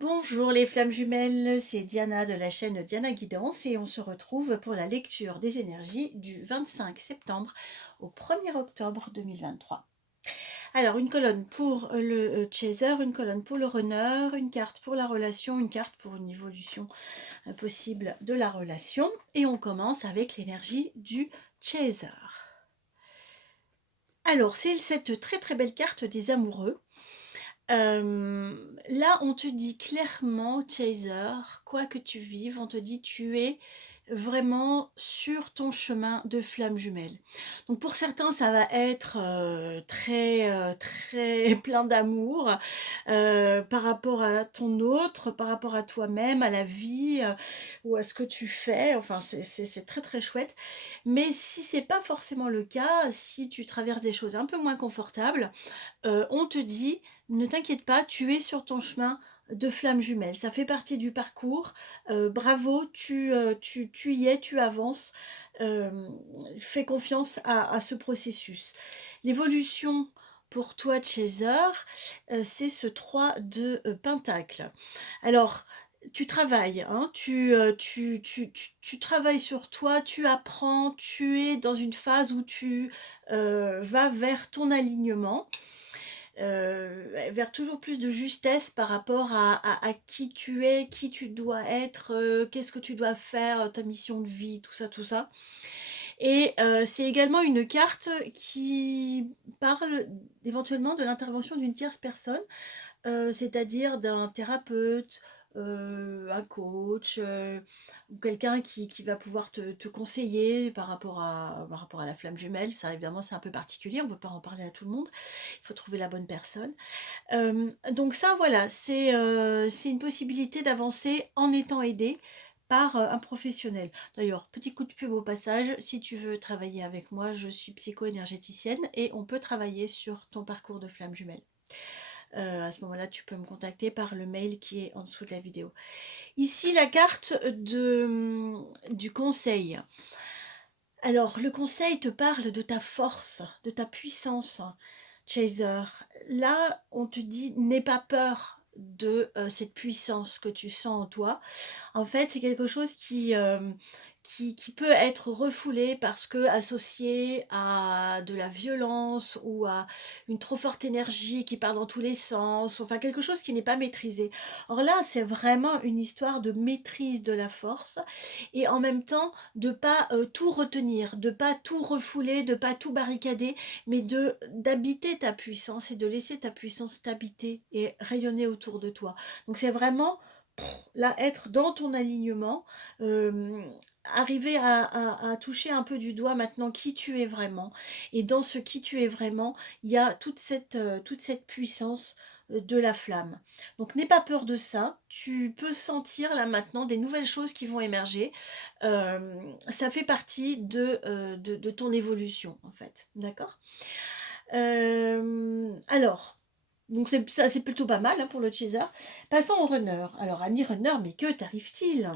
Bonjour les flammes jumelles, c'est Diana de la chaîne Diana Guidance et on se retrouve pour la lecture des énergies du 25 septembre au 1er octobre 2023. Alors une colonne pour le chaser, une colonne pour le runner, une carte pour la relation, une carte pour une évolution possible de la relation et on commence avec l'énergie du chaser. Alors c'est cette très très belle carte des amoureux. Là, on te dit clairement, Chaser, quoi que tu vives, on te dit tu es vraiment sur ton chemin de flamme jumelle. Donc pour certains, ça va être très plein d'amour par rapport à ton autre, par rapport à toi-même, à la vie ou à ce que tu fais. Enfin, c'est très très chouette. Mais si c'est pas forcément le cas, si tu traverses des choses un peu moins confortables, on te dit: «Ne t'inquiète pas, tu es sur ton chemin de flamme jumelle. Ça fait partie du parcours, bravo, tu y es, tu avances, fais confiance à ce processus». L'évolution pour toi, Chaser, c'est ce 3 de, pentacle. Alors, tu travailles, hein, tu travailles sur toi, tu apprends, tu es dans une phase où tu, vas vers ton alignement, vers toujours plus de justesse par rapport à qui tu es, qui tu dois être, qu'est-ce que tu dois faire, ta mission de vie, tout ça, tout ça. Et c'est également une carte qui parle éventuellement de l'intervention d'une tierce personne, c'est-à-dire d'un thérapeute, un coach, ou quelqu'un qui va pouvoir te conseiller par rapport à la flamme jumelle. Ça évidemment, c'est un peu particulier, on ne peut pas en parler à tout le monde. Il faut trouver la bonne personne. Donc ça, voilà, c'est une possibilité d'avancer en étant aidé par, un professionnel. D'ailleurs, petit coup de pub au passage, si tu veux travailler avec moi, je suis psycho-énergéticienne et on peut travailler sur ton parcours de flamme jumelle. À ce moment-là, tu peux me contacter par le mail qui est en dessous de la vidéo. Ici, la carte du conseil. Alors, le conseil te parle de ta force, de ta puissance, Chaser. Là, on te dit, n'aie pas peur de cette puissance que tu sens en toi. En fait, c'est quelque chose qui peut être refoulé parce que associé à de la violence ou à une trop forte énergie qui part dans tous les sens, enfin quelque chose qui n'est pas maîtrisé. Or là, c'est vraiment une histoire de maîtrise de la force et en même temps de pas tout retenir, de pas tout refouler, de pas tout barricader, mais de d'habiter ta puissance et de laisser ta puissance t'habiter et rayonner autour de toi. Donc c'est vraiment là, être dans ton alignement, arriver à toucher un peu du doigt maintenant qui tu es vraiment. Et dans ce qui tu es vraiment, il y a toute cette puissance de la flamme. Donc n'aie pas peur de ça. Tu peux sentir là maintenant des nouvelles choses qui vont émerger. Ça fait partie de ton évolution en fait. D'accord. Alors, donc ça c'est plutôt pas mal hein, pour le chaser. Passons au runner. Alors, ami runner, mais que t'arrive-t-il?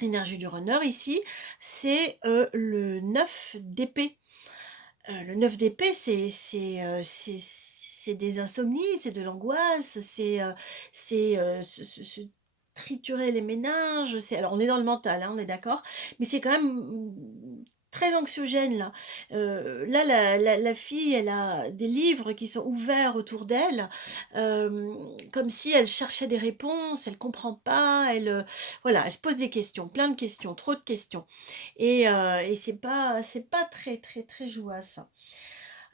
L'énergie du runner ici, c'est le 9 d'épée. Le 9 d'épée, c'est des insomnies, c'est de l'angoisse, se triturer les méninges. Alors, on est dans le mental, hein, on est d'accord, mais c'est quand même très anxiogène là. Là, la fille, elle a des livres qui sont ouverts autour d'elle, comme si elle cherchait des réponses, elle comprend pas, voilà, elle se pose des questions, plein de questions, trop de questions. Et c'est pas très, très, très joyeux ça.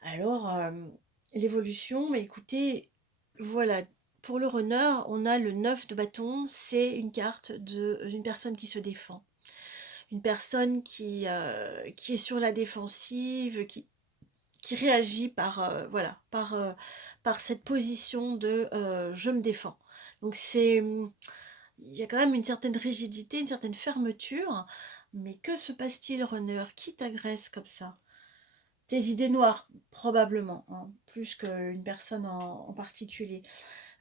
Alors, l'évolution, mais écoutez, voilà, pour le runner, on a le 9 de bâton, c'est une carte d'une personne qui se défend. Une personne qui est sur la défensive, qui réagit voilà, par cette position de je me défends. Donc il y a quand même une certaine rigidité, une certaine fermeture, mais que se passe-t-il, runner? Qui t'agresse comme ça? Tes idées noires, probablement, hein, plus qu'une personne en particulier.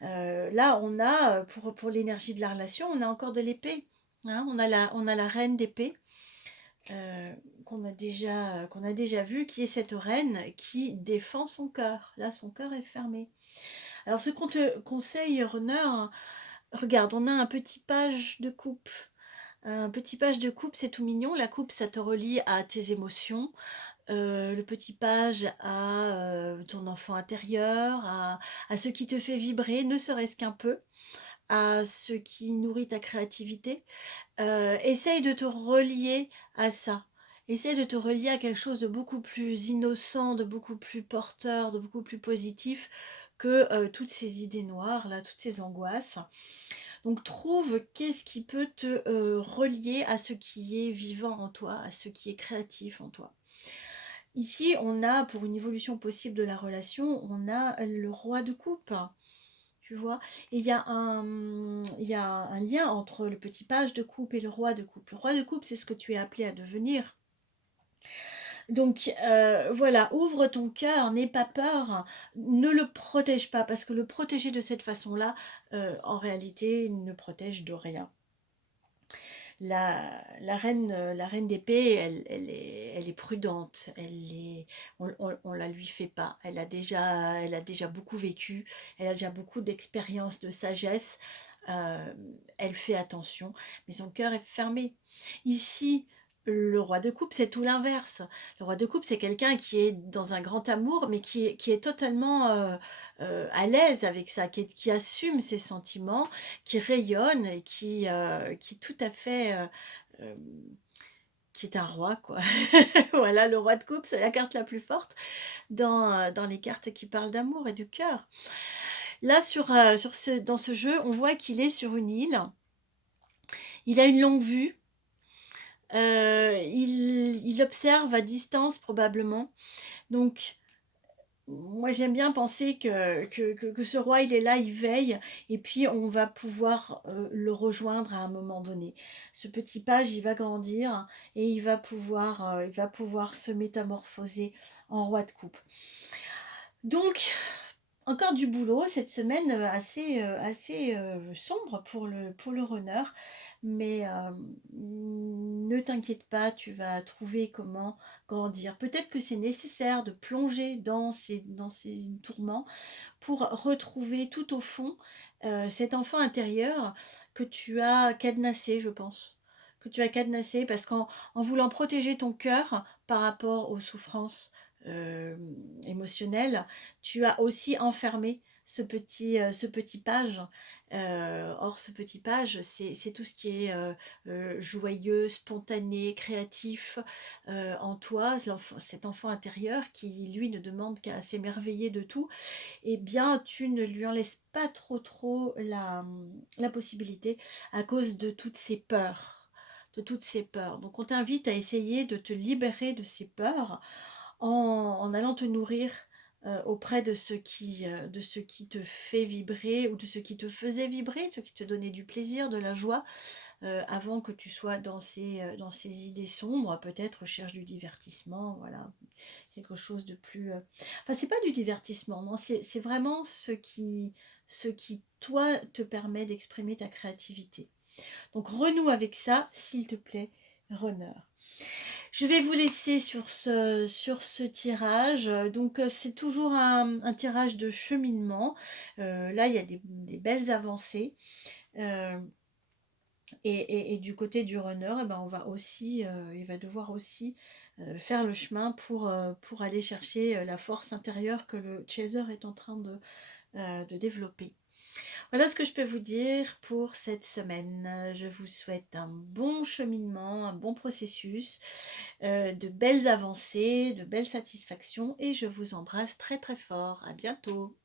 Là, on a, pour l'énergie de la relation, on a encore de l'épée. Hein, on a la reine d'épée qu'on a déjà vue, qui est cette reine qui défend son cœur. Là, son cœur est fermé. Alors, ce qu'on te conseille, runner, regarde, on a un petit page de coupe. Un petit page de coupe, c'est tout mignon. La coupe, ça te relie à tes émotions. Le petit page à ton enfant intérieur, à ce qui te fait vibrer, ne serait-ce qu'un peu, à ce qui nourrit ta créativité. Essaye de te relier à ça. Essaye de te relier à quelque chose de beaucoup plus innocent, de beaucoup plus porteur, de beaucoup plus positif que toutes ces idées noires, là, toutes ces angoisses. Donc trouve qu'est-ce qui peut te relier à ce qui est vivant en toi, à ce qui est créatif en toi. Ici, on a, pour une évolution possible de la relation, on a le roi de coupe, tu vois. Et il y a un lien entre le petit page de coupe et le roi de coupe. Le roi de coupe, c'est ce que tu es appelé à devenir. Donc voilà, ouvre ton cœur, n'aie pas peur, ne le protège pas, parce que le protéger de cette façon-là, en réalité, ne protège de rien. La reine d'épée, elle est prudente, on la lui fait pas. Elle a déjà beaucoup vécu, elle a déjà beaucoup d'expérience, de sagesse. Elle fait attention, mais son cœur est fermé. Ici, le roi de coupe, c'est tout l'inverse. Le roi de coupe, c'est quelqu'un qui est dans un grand amour, mais qui est totalement à l'aise avec ça, qui assume ses sentiments, qui rayonne et qui est tout à fait... euh, qui est un roi, quoi. Voilà, le roi de coupe, c'est la carte la plus forte dans les cartes qui parlent d'amour et du cœur. Là, dans ce jeu, on voit qu'il est sur une île. Il a une longue vue. Il observe à distance, probablement. Donc, moi, j'aime bien penser que ce roi, il est là, il veille, et puis on va pouvoir le rejoindre à un moment donné. Ce petit page, il va grandir et il va pouvoir se métamorphoser en roi de coupe. Donc, encore du boulot cette semaine assez sombre pour le runner, mais ne t'inquiète pas, tu vas trouver comment grandir. Peut-être que c'est nécessaire de plonger dans ces tourments pour retrouver tout au fond cet enfant intérieur que tu as cadenassé, je pense. Que tu as cadenassé parce qu'en voulant protéger ton cœur par rapport aux souffrances euh, émotionnelles, tu as aussi enfermé ce petit page. Or, ce petit page, c'est tout ce qui est joyeux, spontané, créatif en toi, cet enfant intérieur qui, lui, ne demande qu'à s'émerveiller de tout. Eh bien, tu ne lui en laisses pas trop la possibilité à cause de toutes ces peurs. De toutes ces peurs. Donc, on t'invite à essayer de te libérer de ces peurs en allant te nourrir auprès de ce qui te fait vibrer ou de ce qui te faisait vibrer, ce qui te donnait du plaisir, de la joie, avant que tu sois dans ces idées sombres. Peut-être cherche du divertissement, voilà, quelque chose de plus... Enfin, c'est pas du divertissement, non, c'est vraiment ce qui, toi, te permet d'exprimer ta créativité. Donc, renoue avec ça, s'il te plaît, runner. Je vais vous laisser sur ce tirage. Donc, c'est toujours un tirage de cheminement. Là, il y a des belles avancées. Euh, et du côté du runner, eh ben, il va devoir aussi faire le chemin pour aller chercher la force intérieure que le chaser est en train de développer. Voilà ce que je peux vous dire pour cette semaine. Je vous souhaite un bon cheminement, un bon processus, de belles avancées, de belles satisfactions et je vous embrasse très très fort. À bientôt.